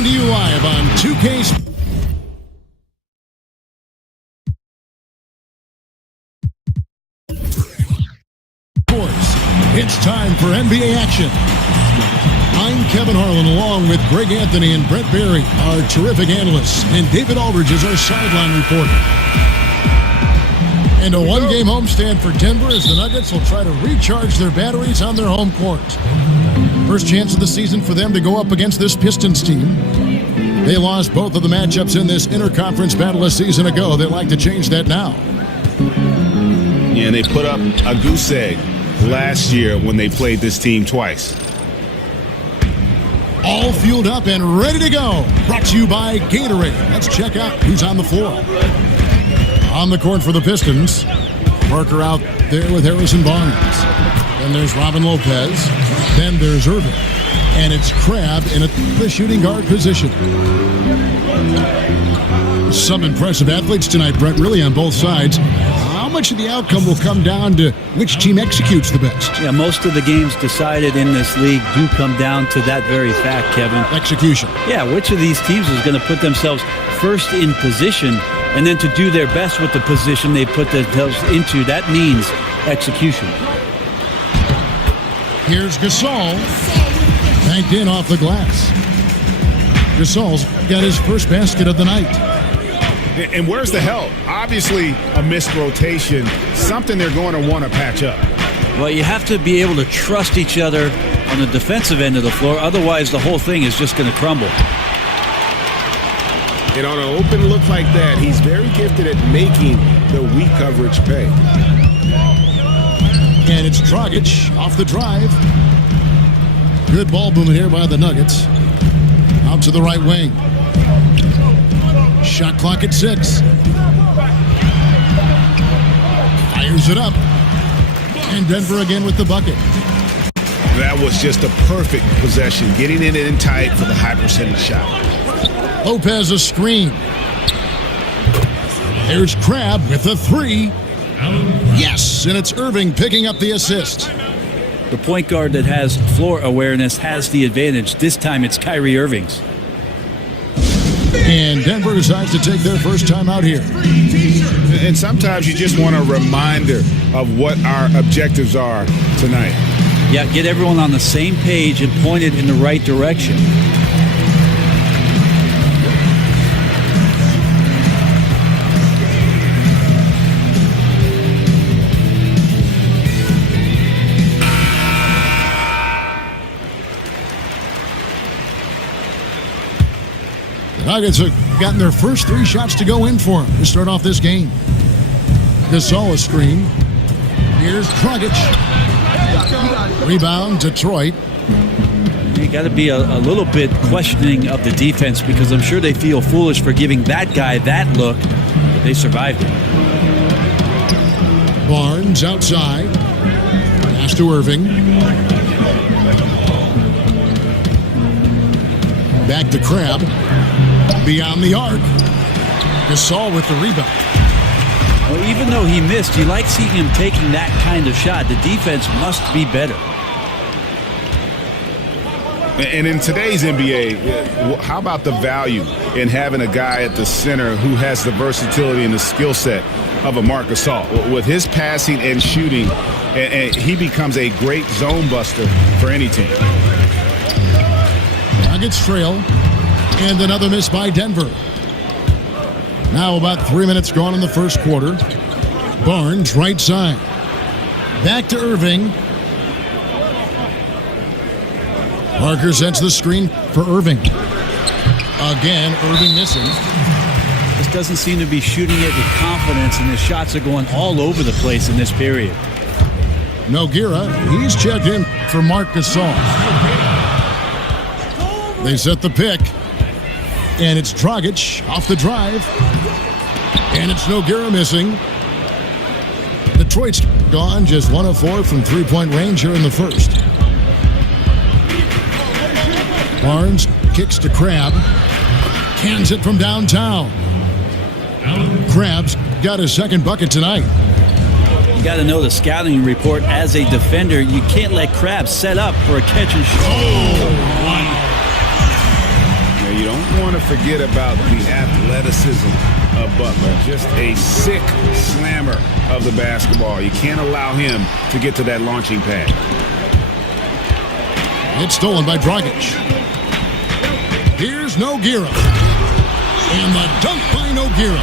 Coming to you live on 2K Sports. It's time for NBA action. I'm Kevin Harlan, along with Greg Anthony and Brett Berry, our terrific analysts, and David Aldridge is our sideline reporter. And a one-game homestand for Denver as the Nuggets will try to recharge their batteries on their home court. First chance of the season for them to go up against this Pistons team. They lost both of the matchups in this interconference battle a season ago. They'd like to change that now. Yeah, and they put up a goose egg last year when they played this team twice. All fueled up and ready to go. Brought to you by Gatorade. Let's check out who's on the floor. On the court for the Pistons, Parker out there with Harrison Barnes. Then there's Robin Lopez. Then there's Irving. And it's Crabbe in the shooting guard position. Some impressive athletes tonight, Brett, really on both sides. How much of the outcome will come down to which team executes the best? Yeah, most of the games decided in this league do come down to that very fact, Kevin. Execution. Yeah, which of these teams is going to put themselves first in position and then to do their best with the position they put themselves into. That means execution. Here's Gasol. Banked in off the glass. Gasol's got his first basket of the night. And where's the help? Obviously, a missed rotation, something they're going to want to patch up. Well, you have to be able to trust each other on the defensive end of the floor. Otherwise, the whole thing is just going to crumble. And on an open look like that, he's very gifted at making the weak coverage pay. And it's Dragic off the drive. Good ball movement here by the Nuggets. Out to the right wing. Shot clock at 6. Fires it up. And Denver again with the bucket. That was just a perfect possession, getting it in tight for the high percentage shot. Lopez a screen. There's Crabbe with the 3. Yes, and it's Irving picking up the assist. The point guard that has floor awareness has the advantage. This time it's Kyrie Irving's. And Denver decides to take their first time out here. And sometimes you just want a reminder of what our objectives are tonight. Yeah, get everyone on the same page and pointed in the right direction. Nuggets have gotten their first 3 shots to go in for them to start off this game. Gasol a screen. Here's Dragic. Rebound, Detroit. You got to be a little bit questioning of the defense because I'm sure they feel foolish for giving that guy that look, but they survived it. Barnes outside. Pass to Irving. Back to Crabbe. Beyond the arc. Gasol with the rebound. Well, even though he missed, you like seeing him taking that kind of shot. The defense must be better. And in today's NBA, how about the value in having a guy at the center who has the versatility and the skill set of a Marc Gasol? With his passing and shooting, and he becomes a great zone buster for any team. Nuggets trail. And another miss by Denver. Now about 3 minutes gone in the first quarter. Barnes right side. Back to Irving. Parker sets the screen for Irving. Again, Irving missing. This doesn't seem to be shooting it with confidence, and the shots are going all over the place in this period. Nogueira, he's checked in for Marc Gasol. They set the pick. And it's Dragic off the drive. And it's Nogueira missing. Detroit's gone just 1 of 4 from three-point range here in the first. Barnes kicks to Crabbe. Cans it from downtown. Crabbe's got his second bucket tonight. You got to know the scouting report as a defender. You can't let Crabbe set up for a catch and shoot. You don't want to forget about the athleticism of Butler. Just a sick slammer of the basketball. You can't allow him to get to that launching pad. It's stolen by Dragic. Here's Nogueira. And the dunk by Nogueira.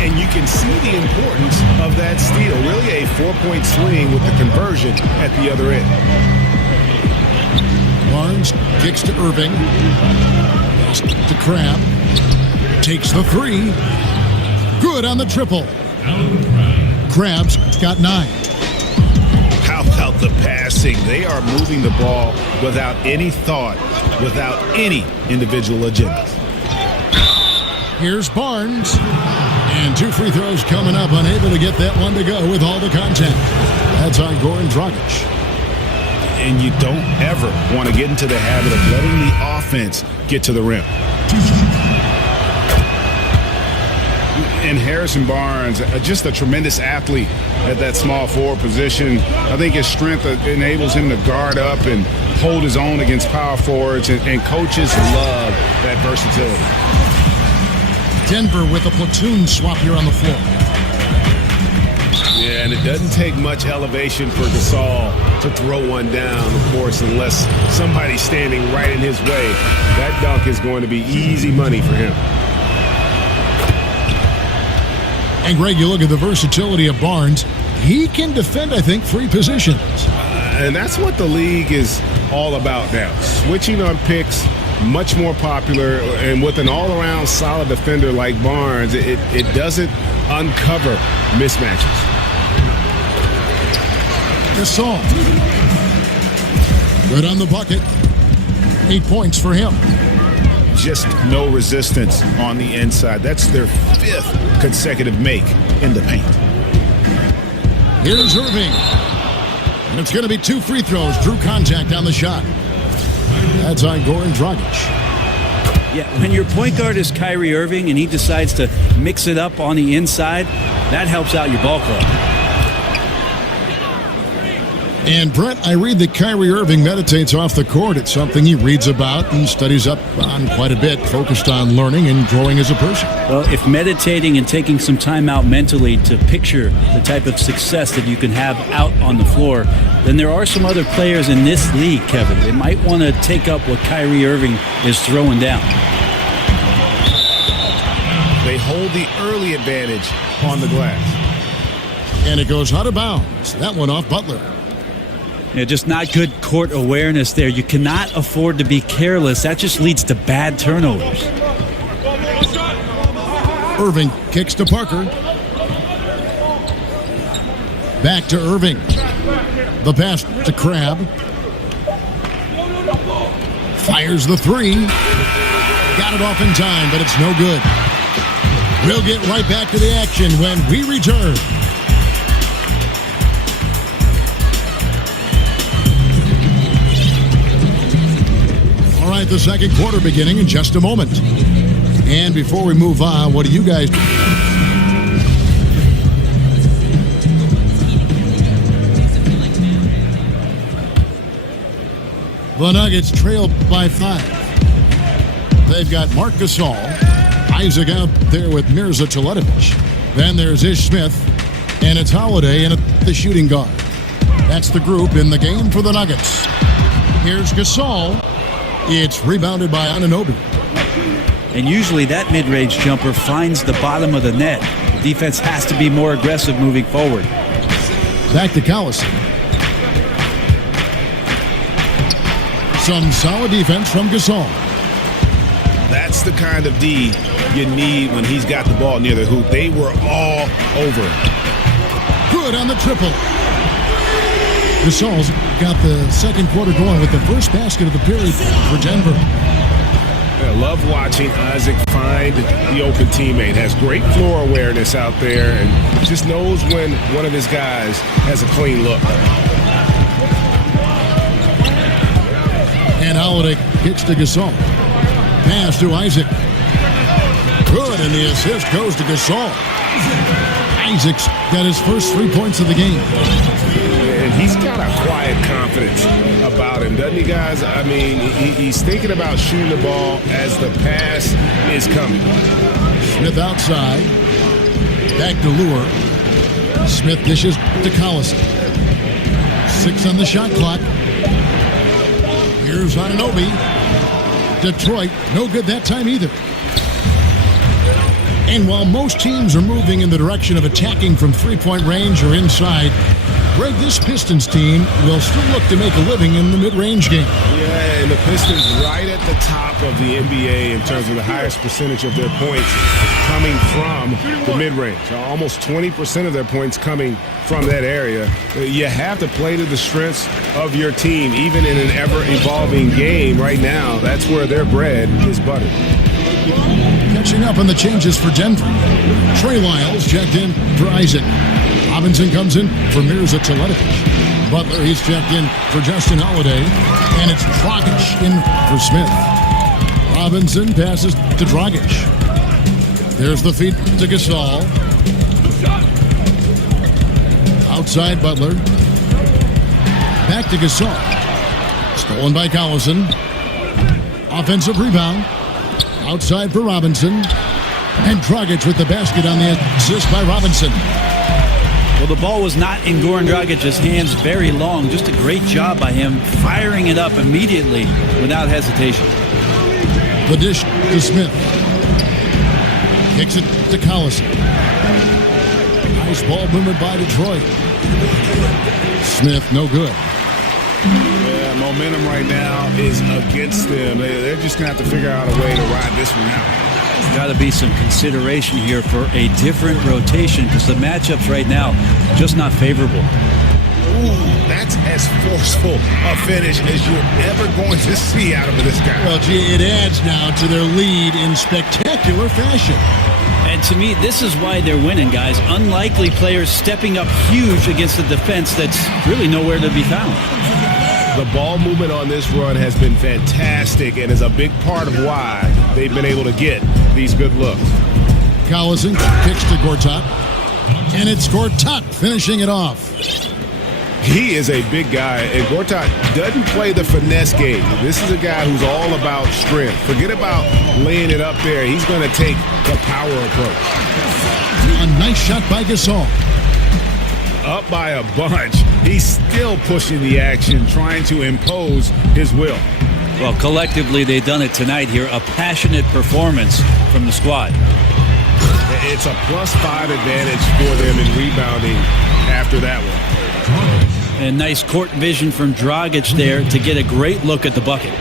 And you can see the importance of that steal. Really a 4-point swing with the conversion at the other end. Barnes kicks to Irving. To Crab. Takes the three. Good on the triple. Crab's got 9. How about the passing? They are moving the ball without any thought, without any individual agenda. Here's Barnes. And 2 free throws coming up. Unable to get that one to go with all the contact. That's on Goran Dragic. And you don't ever want to get into the habit of letting the offense get to the rim. And Harrison Barnes, just a tremendous athlete at that small forward position. I think his strength enables him to guard up and hold his own against power forwards, and coaches love that versatility. Denver with a platoon swap here on the floor. Yeah, and it doesn't take much elevation for Gasol to throw one down, of course, unless somebody's standing right in his way. That dunk is going to be easy money for him. And Greg, you look at the versatility of Barnes. He can defend, I think, 3 positions. And that's what the league is all about now. Switching on picks, much more popular, and with an all-around solid defender like Barnes, it doesn't uncover mismatches. Gasol. Good on the bucket. 8 points for him. Just no resistance on the inside. That's their 5th consecutive make in the paint. Here's Irving. And it's going to be 2 free throws. Drew contact on the shot. That's on Goran Dragic. Yeah, when your point guard is Kyrie Irving and he decides to mix it up on the inside, that helps out your ball club. And Brett, I read that Kyrie Irving meditates off the court. It's something he reads about and studies up on quite a bit, focused on learning and growing as a person. Well, if meditating and taking some time out mentally to picture the type of success that you can have out on the floor, then there are some other players in this league, Kevin. They might want to take up what Kyrie Irving is throwing down. They hold the early advantage on the glass. And it goes out of bounds. That one off Butler. Yeah, just not good court awareness there. You cannot afford to be careless. That just leads to bad turnovers. Irving kicks to Parker. Back to Irving. The pass to Crab. Fires the 3. Got it off in time, but it's no good. We'll get right back to the action when we return. All right, the second quarter beginning in just a moment. And before we move on, what do you guys... The Nuggets trail by 5. They've got Marc Gasol, Isaac out there with Mirza Teletovic. Then there's Ish Smith, and it's Holiday and the shooting guard. That's the group in the game for the Nuggets. Here's Gasol. It's rebounded by Anunoby. And usually that mid-range jumper finds the bottom of the net. The defense has to be more aggressive moving forward. Back to Collison. Some solid defense from Gasol. That's the kind of D you need when he's got the ball near the hoop. They were all over him. Good on the triple. Gasol's got the second quarter going with the first basket of the period for Denver. I love watching Isaac find the open teammate. Has great floor awareness out there and just knows when one of his guys has a clean look. And Holiday kicks to Gasol. Pass to Isaac. Good, and the assist goes to Gasol. Isaac's got his first 3 points of the game. And he's got a quiet confidence about him, doesn't he, guys? I mean, he's thinking about shooting the ball as the pass is coming. Smith outside. Back to Lure. Smith dishes to Collison. 6 on the shot clock. Here's Anunoby. Detroit, no good that time either. And while most teams are moving in the direction of attacking from three-point range or inside, Greg, this Pistons team will still look to make a living in the mid-range game. Yeah, and the Pistons right at the top of the NBA in terms of the highest percentage of their points coming from the mid-range. Almost 20% of their points coming from that area. You have to play to the strengths of your team, even in an ever-evolving game right now. That's where their bread is buttered. Catching up on the changes for Denver. Trey Lyles checked in for Isaac. Robinson comes in for Mirza Teletovic. Butler, he's checked in for Justin Holiday. And it's Dragic in for Smith. Robinson passes to Dragic. There's the feed to Gasol. Outside Butler. Back to Gasol. Stolen by Collison. Offensive rebound. Outside for Robinson. And Dragic with the basket on the assist by Robinson. Well, the ball was not in Goran Dragic's hands very long. Just a great job by him firing it up immediately without hesitation. The dish to Smith. Kicks it to Collison. Nice ball movement by Detroit. Smith, no good. Yeah, momentum right now is against them. They're just going to have to figure out a way to ride this one out. There's got to be some consideration here for a different rotation because the matchups right now just not favorable. Ooh, that's as forceful a finish as you're ever going to see out of this guy. Well, gee, it adds now to their lead in spectacular fashion. And to me, this is why they're winning, guys. Unlikely players stepping up huge against a defense that's really nowhere to be found. The ball movement on this run has been fantastic and is a big part of why they've been able to get these good looks. Collison kicks to Gortat. And it's Gortat finishing it off. He is a big guy, and Gortat doesn't play the finesse game. This is a guy who's all about strength. Forget about laying it up there. He's going to take the power approach. A nice shot by Gasol. Up by a bunch. He's still pushing the action, trying to impose his will. Well, collectively, they've done it tonight here. A passionate performance from the squad. It's a +5 advantage for them in rebounding after that one. And nice court vision from Dragic there to get a great look at the bucket.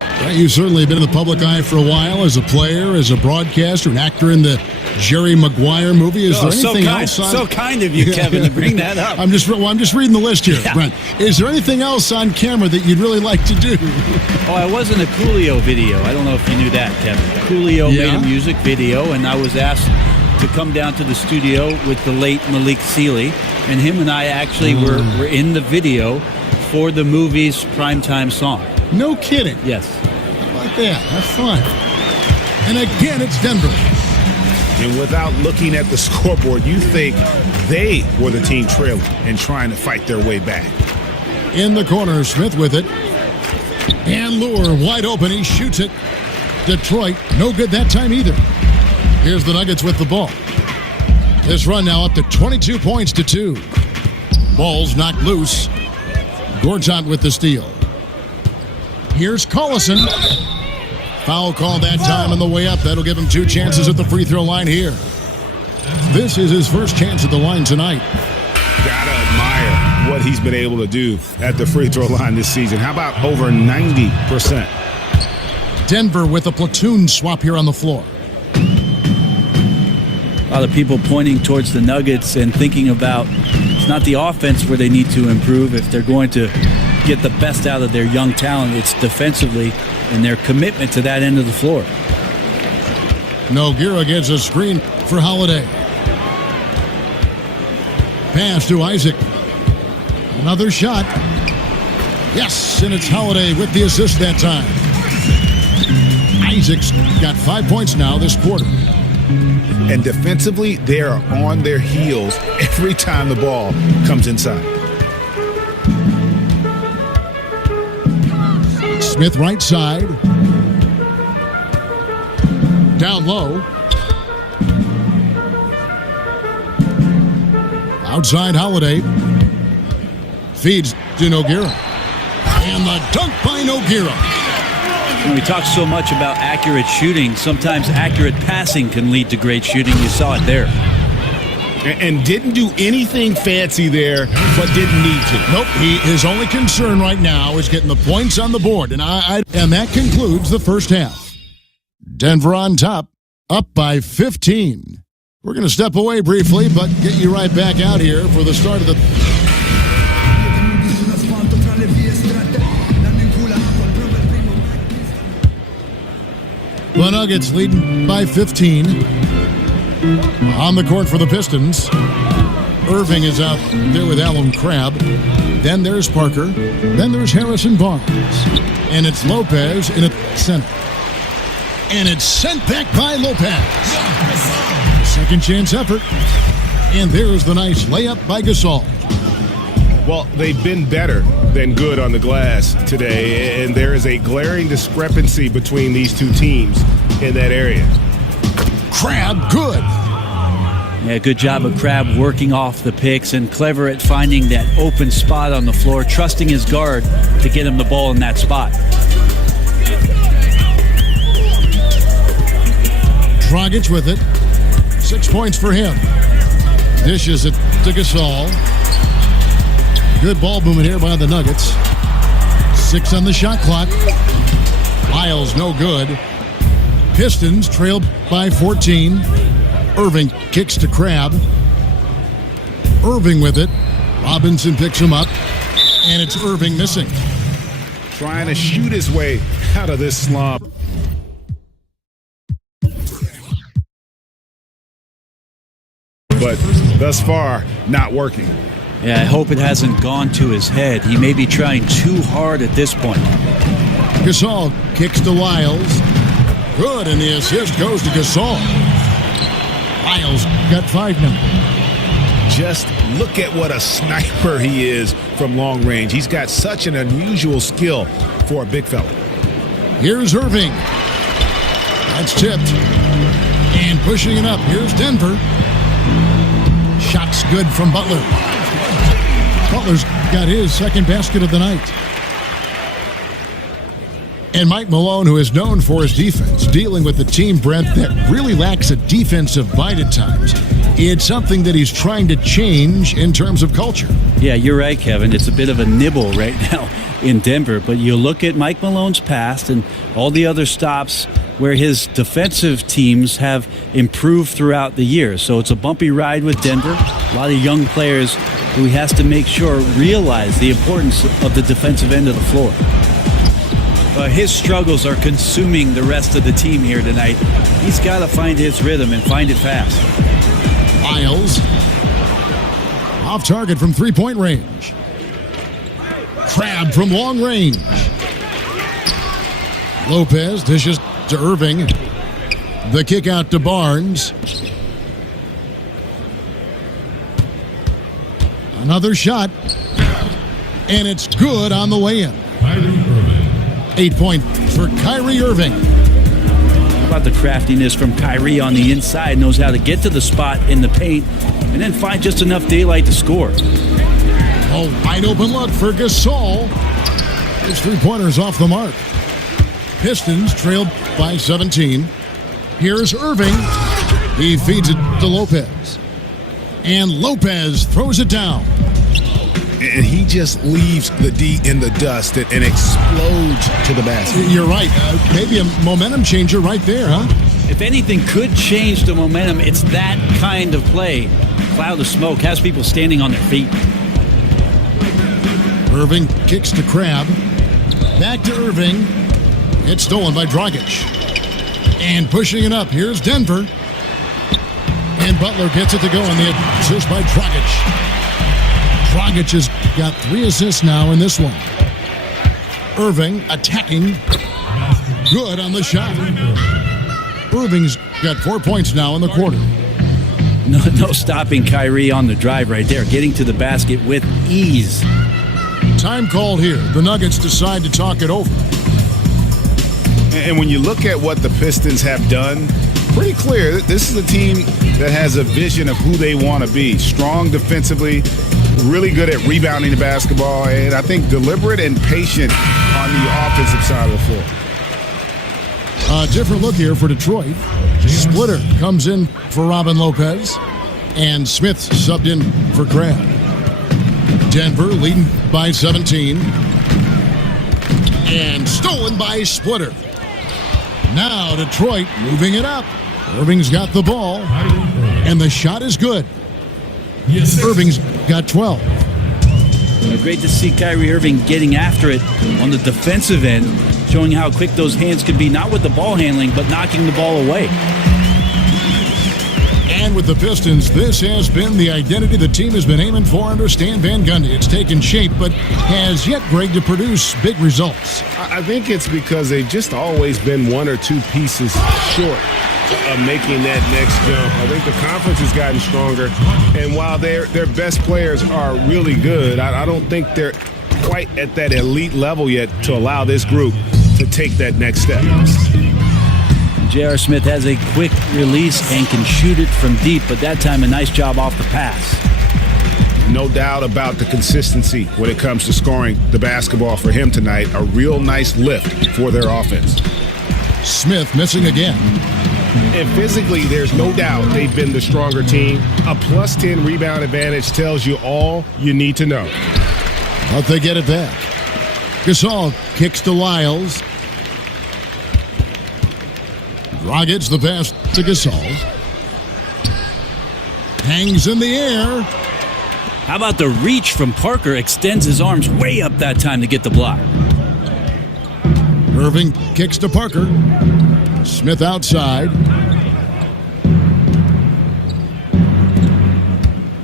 Well, you've certainly been in the public eye for a while as a player, as a broadcaster, an actor in the Jerry Maguire movie. Is there anything else on... So kind of you, Kevin, to bring that up. I'm just reading the list here, Brent. Is there anything else on camera that you'd really like to do? Oh, I was in a Coolio video. I don't know if you knew that, Kevin. Coolio made a music video, and I was asked to come down to the studio with the late Malik Sealy, and him and I actually were in the video for the movie's primetime song. No kidding. Yes. How about that? Have fun. And again, it's Denver. And without looking at the scoreboard, you think they were the team trailing and trying to fight their way back. In the corner, Smith with it. And Lure wide open. He shoots it. Detroit, no good that time either. Here's the Nuggets with the ball. This run now up to 22 points to 2. Ball's knocked loose. Gortat with the steal. Here's Collison. Foul call that time on the way up. That'll give him 2 chances at the free throw line here. This is his first chance at the line tonight. Gotta admire what he's been able to do at the free throw line this season. How about over 90%? Denver with a platoon swap here on the floor. A lot of people pointing towards the Nuggets and thinking about it's not the offense where they need to improve. If they're going to get the best out of their young talent, it's defensively and their commitment to that end of the floor. Nogueira gets a screen for Holiday. Pass to Isaac. Another shot. Yes, and it's Holiday with the assist that time. Isaac's got 5 points now this quarter. And defensively, they are on their heels every time the ball comes inside. Smith right side. Down low. Outside Holiday. Feeds to Nogueira. And the dunk by Nogueira. We talk so much about accurate shooting. Sometimes accurate passing can lead to great shooting. You saw it there. And didn't do anything fancy there, but didn't need to. Nope. His only concern right now is getting the points on the board. And that concludes the first half. Denver on top, up by 15. We're going to step away briefly, but get you right back out here for the start of the... The Nuggets leading by 15. On the court for the Pistons. Irving is out there with Allen Crabbe. Then there's Parker. Then there's Harrison Barnes. And it's Lopez in the center. And it's sent back by Lopez. Second chance effort. And there's the nice layup by Gasol. Well, they've been better than good on the glass today, and there is a glaring discrepancy between these two teams in that area. Crabbe, good. Yeah, good job of Crabbe working off the picks and clever at finding that open spot on the floor, trusting his guard to get him the ball in that spot. Dragic with it. 6 points for him. Dishes it to Gasol. Good ball movement here by the Nuggets. 6 on the shot clock. Lyles no good. Pistons trailed by 14. Irving kicks to Crabbe. Irving with it. Robinson picks him up. And it's Irving missing. Trying to shoot his way out of this slump. But thus far, not working. Yeah, I hope it hasn't gone to his head. He may be trying too hard at this point. Gasol kicks to Lyles. Good, and the assist goes to Gasol. Lyles got 5 now. Just look at what a sniper he is from long range. He's got such an unusual skill for a big fella. Here's Irving. That's tipped. And pushing it up. Here's Denver. Shots good from Butler. Butler's got his second basket of the night. And Mike Malone, who is known for his defense, dealing with the team, Brent, that really lacks a defensive bite at times. It's something that he's trying to change in terms of culture. Yeah, you're right, Kevin. It's a bit of a nibble right now in Denver. But you look at Mike Malone's past and all the other stops where his defensive teams have improved throughout the year. So it's a bumpy ride with Denver. A lot of young players who he has to make sure realize the importance of the defensive end of the floor. His struggles are consuming the rest of the team here tonight. He's got to find his rhythm and find it fast. Lyles off target from three-point range. Crabbe from long range. Lopez dishes to Irving. The kick out to Barnes. Another shot. And it's good on the way in. 8 points for Kyrie Irving. How about the craftiness from Kyrie on the inside? Knows how to get to the spot in the paint and then find just enough daylight to score. A wide open look for Gasol. His three-pointers off the mark. Pistons trailed by 17. Here's Irving. He feeds it to Lopez. And Lopez throws it down. And he just leaves the D in the dust and explodes to the basket. You're right. Maybe a momentum changer right there, huh? If anything could change the momentum, it's that kind of play. Cloud of smoke has people standing on their feet. Irving kicks to Crabbe. Back to Irving. It's stolen by Dragic. And pushing it up. Here's Denver. And Butler gets it to go on the assist by Dragic. Dragic has got 3 assists now in this one. Irving attacking. Good on the shot. Irving's got 4 points now in the quarter. No stopping Kyrie on the drive right there. Getting to the basket with ease. Time called here. The Nuggets decide to talk it over. And when you look at what the Pistons have done, pretty clear this is a team that has a vision of who they want to be. Strong defensively, really good at rebounding the basketball, and I think deliberate and patient on the offensive side of the floor. A different look here for Detroit. Splitter comes in for Robin Lopez, and Smith subbed in for Crabbe. Denver leading by 17. And stolen by Splitter. Now Detroit moving it up. Irving's got the ball, and the shot is good. Yes, Irving's got 12. Great to see Kyrie Irving getting after it on the defensive end, showing how quick those hands can be, not with the ball handling, but knocking the ball away. And with the Pistons, this has been the identity the team has been aiming for under Stan Van Gundy. It's taken shape, but has yet, Greg, to produce big results. I think it's because they've just always been one or two pieces short of making that next jump. I think the conference has gotten stronger, and while their best players are really good, I don't think they're quite at that elite level yet to allow this group to take that next step. J.R. Smith has a quick release and can shoot it from deep, but that time a nice job off the pass. No doubt about the consistency when it comes to scoring the basketball for him tonight. A real nice lift for their offense. Smith missing again. And physically, there's no doubt they've been the stronger team. A plus 10 rebound advantage tells you all you need to know. But they get it back. Gasol kicks to Lyles. Dragic the pass to Gasol. Hangs in the air. How about the reach from Parker? Extends his arms way up that time to get the block. Irving kicks to Parker. Smith outside.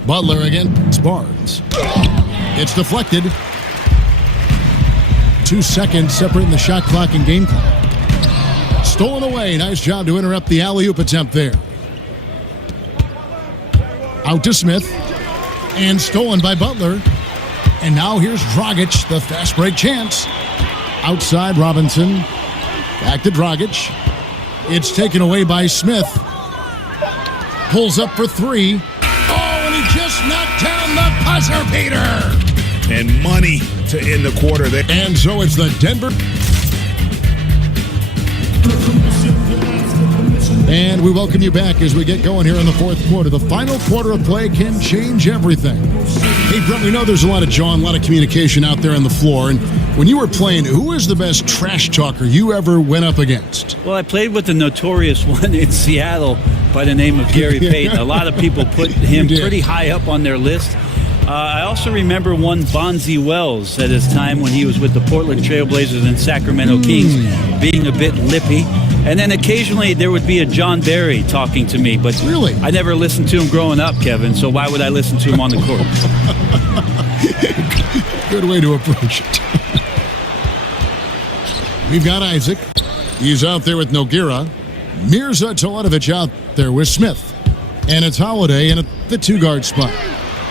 Butler against Barnes. It's deflected. 2 seconds separating the shot clock and game clock. Stolen away. Nice job to interrupt the alley-oop attempt there. Out to Smith. And stolen by Butler. And now here's Dragic, the fast break chance. Outside Robinson. Back to Dragic. It's taken away by Smith. Pulls up for three. Oh, and he just knocked down the buzzer beater. And money to end the quarter there. And so it's the Denver. And we welcome you back as we get going here in the fourth quarter. The final quarter of play can change everything. Hey, Brent, we know there's a lot of John, a lot of communication out there on the floor. And when you were playing, who was the best trash talker you ever went up against? Well, I played with the notorious one in Seattle by the name of Gary Payton. A lot of people put him pretty high up on their list. I also remember one Bonzi Wells at his time when he was with the Portland Trailblazers and Sacramento Kings, being a bit lippy. And then occasionally there would be a John Barry talking to me, but really, I never listened to him growing up, Kevin, so why would I listen to him on the court? Good way to approach it. We've got Isaac. He's out there with Nogueira. Mirza Teletovic out there with Smith. And it's Holiday in the two-guard spot.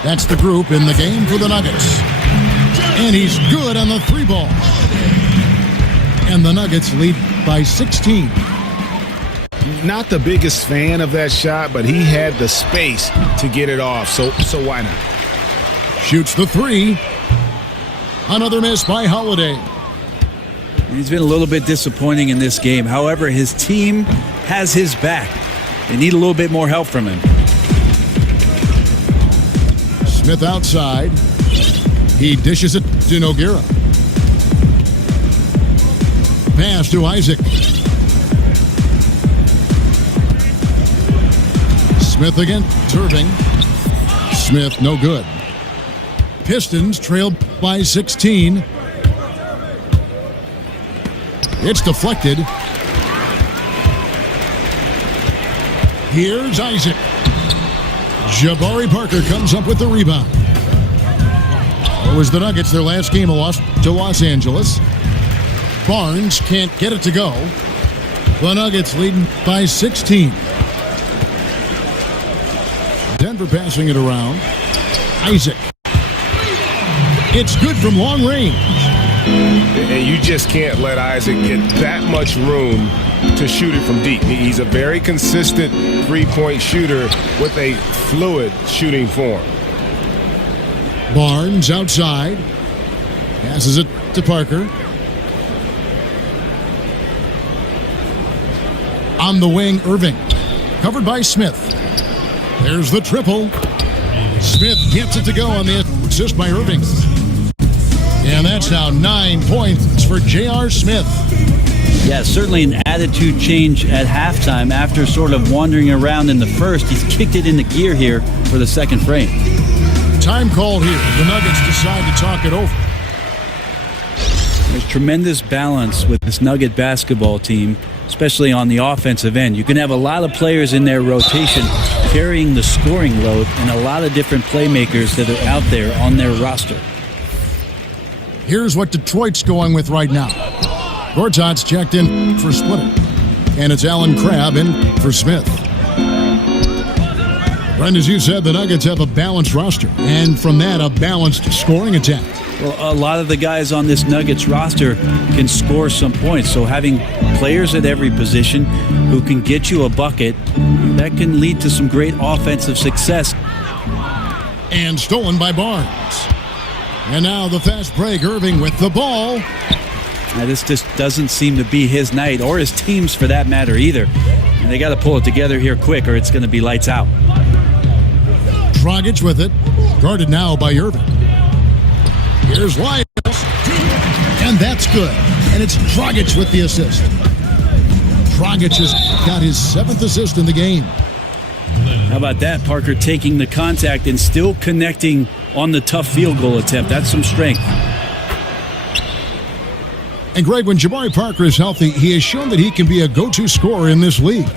That's the group in the game for the Nuggets. And he's good on the three ball. And the Nuggets lead by 16. Not the biggest fan of that shot, but he had the space to get it off, so why not? Shoots the three. Another miss by Holiday. He's been a little bit disappointing in this game. However, his team has his back. They need a little bit more help from him. Smith outside. He dishes it to Nogueira. Pass to Isaac. Smith again. Irving. Smith, no good. Pistons trailed by 16. It's deflected. Here's Isaac. Jabari Parker comes up with the rebound. It was the Nuggets, their last game, a loss to Los Angeles. Barnes can't get it to go. The Nuggets leading by 16. Denver passing it around. Isaac. It's good from long range. And you just can't let Isaac get that much room to shoot it from deep. He's a very consistent three-point shooter with a fluid shooting form. Barnes outside. Passes it to Parker. On the wing, Irving. Covered by Smith. There's the triple. Smith gets it to go on the assist by Irving. And that's now 9 points for J.R. Smith. Yeah, certainly an attitude change at halftime after sort of wandering around in the first. He's kicked it into gear here for the second frame. Time called here. The Nuggets decide to talk it over. There's tremendous balance with this Nugget basketball team, especially on the offensive end. You can have a lot of players in their rotation carrying the scoring load and a lot of different playmakers that are out there on their roster. Here's what Detroit's going with right now. Gortat's checked in for Splitter. And it's Alan Crabb in for Smith. Brent, as you said, the Nuggets have a balanced roster. And from that, a balanced scoring attack. Well, a lot of the guys on this Nuggets roster can score some points. So having players at every position who can get you a bucket, that can lead to some great offensive success. And stolen by Barnes. And now the fast break. Irving with the ball. Now, this just doesn't seem to be his night, or his team's for that matter either. And they got to pull it together here quick, or it's going to be lights out. Dragic with it. Guarded now by Irving. Here's Lyles. And that's good. And it's Dragic with the assist. Dragic has got his 7th assist in the game. How about that? Parker taking the contact and still connecting on the tough field goal attempt. That's some strength. And Greg, when Jabari Parker is healthy, he has shown that he can be a go-to scorer in this league.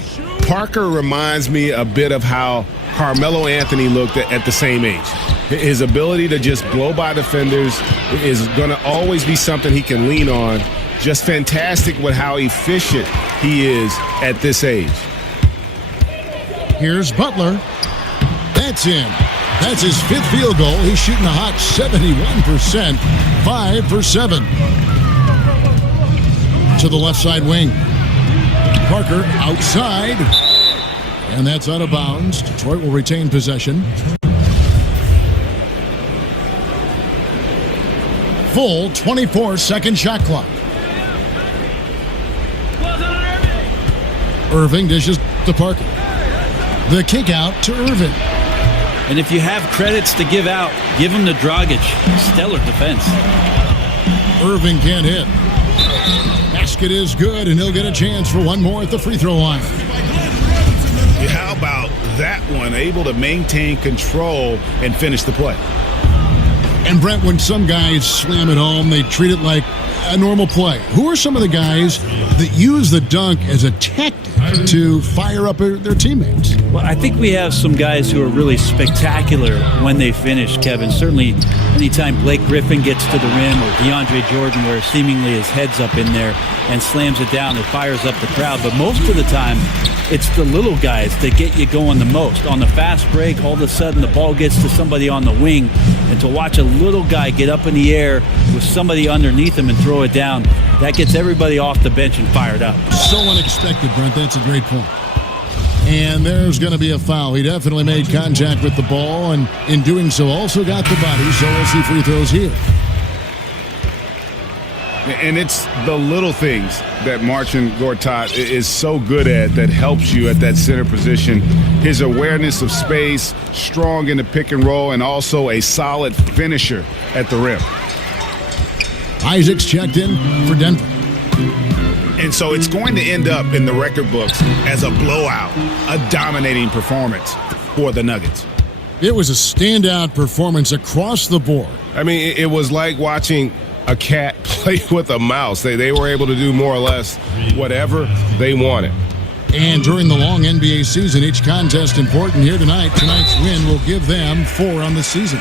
Parker reminds me a bit of how Carmelo Anthony looked at the same age. His ability to just blow by defenders is going to always be something he can lean on. Just fantastic with how efficient he is at this age. Here's Butler. That's in. That's his 5th field goal. He's shooting a hot 71%. 5 for 7. To the left side wing. Parker outside. And that's out of bounds. Detroit will retain possession. Full 24-second shot clock. Irving dishes to Parker. The kick out to Irving. And if you have credits to give out, give them to Dragic. Stellar defense. Irving can't hit. Basket is good, and he'll get a chance for one more at the free throw line. How about that one? Able to maintain control and finish the play. And Brent, when some guys slam it home, they treat it like a normal play. Who are some of the guys that use the dunk as a tactic to fire up their teammates? Well, I think we have some guys who are really spectacular when they finish, Kevin. Certainly anytime Blake Griffin gets to the rim, or DeAndre Jordan, where seemingly his head's up in there and slams it down, it fires up the crowd. But most of the time, it's the little guys that get you going the most. On the fast break, all of a sudden the ball gets to somebody on the wing, and to watch a little guy get up in the air with somebody underneath him and throw it down, that gets everybody off the bench and fired up. So unexpected, Brent. That's a great point. And there's going to be a foul. He definitely made contact with the ball, and in doing so also got the body, so we'll see free throws here. And it's the little things that Marcin Gortat is so good at that helps you at that center position. His awareness of space, strong in the pick and roll, and also a solid finisher at the rim. Isaac's checked in for Denver. And so it's going to end up in the record books as a blowout, a dominating performance for the Nuggets. It was a standout performance across the board. I mean, it was like watching a cat play with a mouse. They were able to do more or less whatever they wanted. And during the long NBA season, each contest important here tonight. Tonight's win will give them 4 on the season.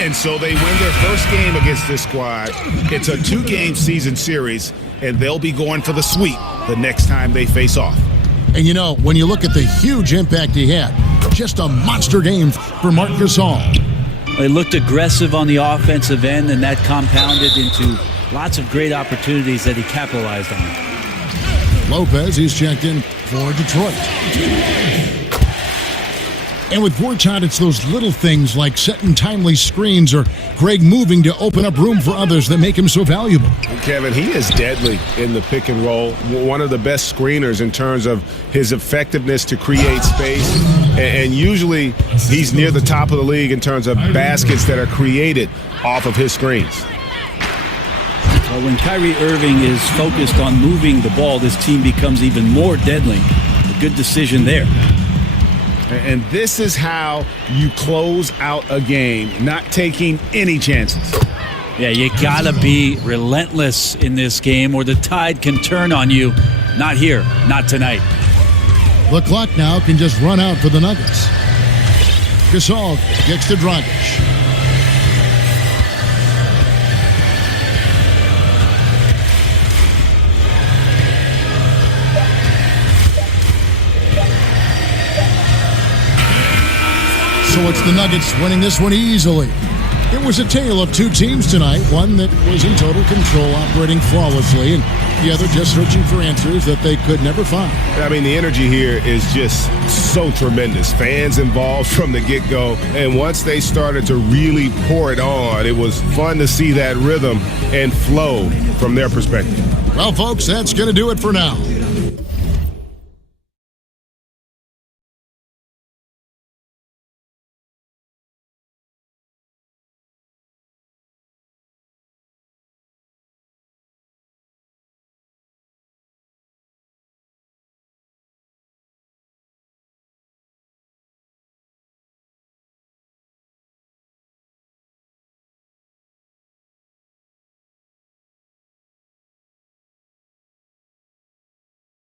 And so they win their first game against this squad. It's a 2-game season series, and they'll be going for the sweep the next time they face off. And you know, when you look at the huge impact he had, just a monster game for Marc Gasol. They looked aggressive on the offensive end, and that compounded into Lots of great opportunities that he capitalized on. Lopez, he's checked in for Detroit. And with Gortat, it's those little things like setting timely screens or Greg moving to open up room for others that make him so valuable. Kevin, he is deadly in the pick and roll. One of the best screeners in terms of his effectiveness to create space. And usually he's near the top of the league in terms of baskets that are created off of his screens. Well, when Kyrie Irving is focused on moving the ball, this team becomes even more deadly. A good decision there. And this is how you close out a game, not taking any chances. Yeah, you gotta be relentless in this game or the tide can turn on you. Not here, not tonight. The clock now can just run out for the Nuggets. Gasol gets to Dragic. So it's the Nuggets winning this one easily. It was a tale of two teams tonight, one that was in total control, operating flawlessly, and the other just searching for answers that they could never find. I mean, the energy here is just so tremendous. Fans involved from the get-go, and once they started to really pour it on, it was fun to see that rhythm and flow from their perspective. Well, folks, that's going to do it for now.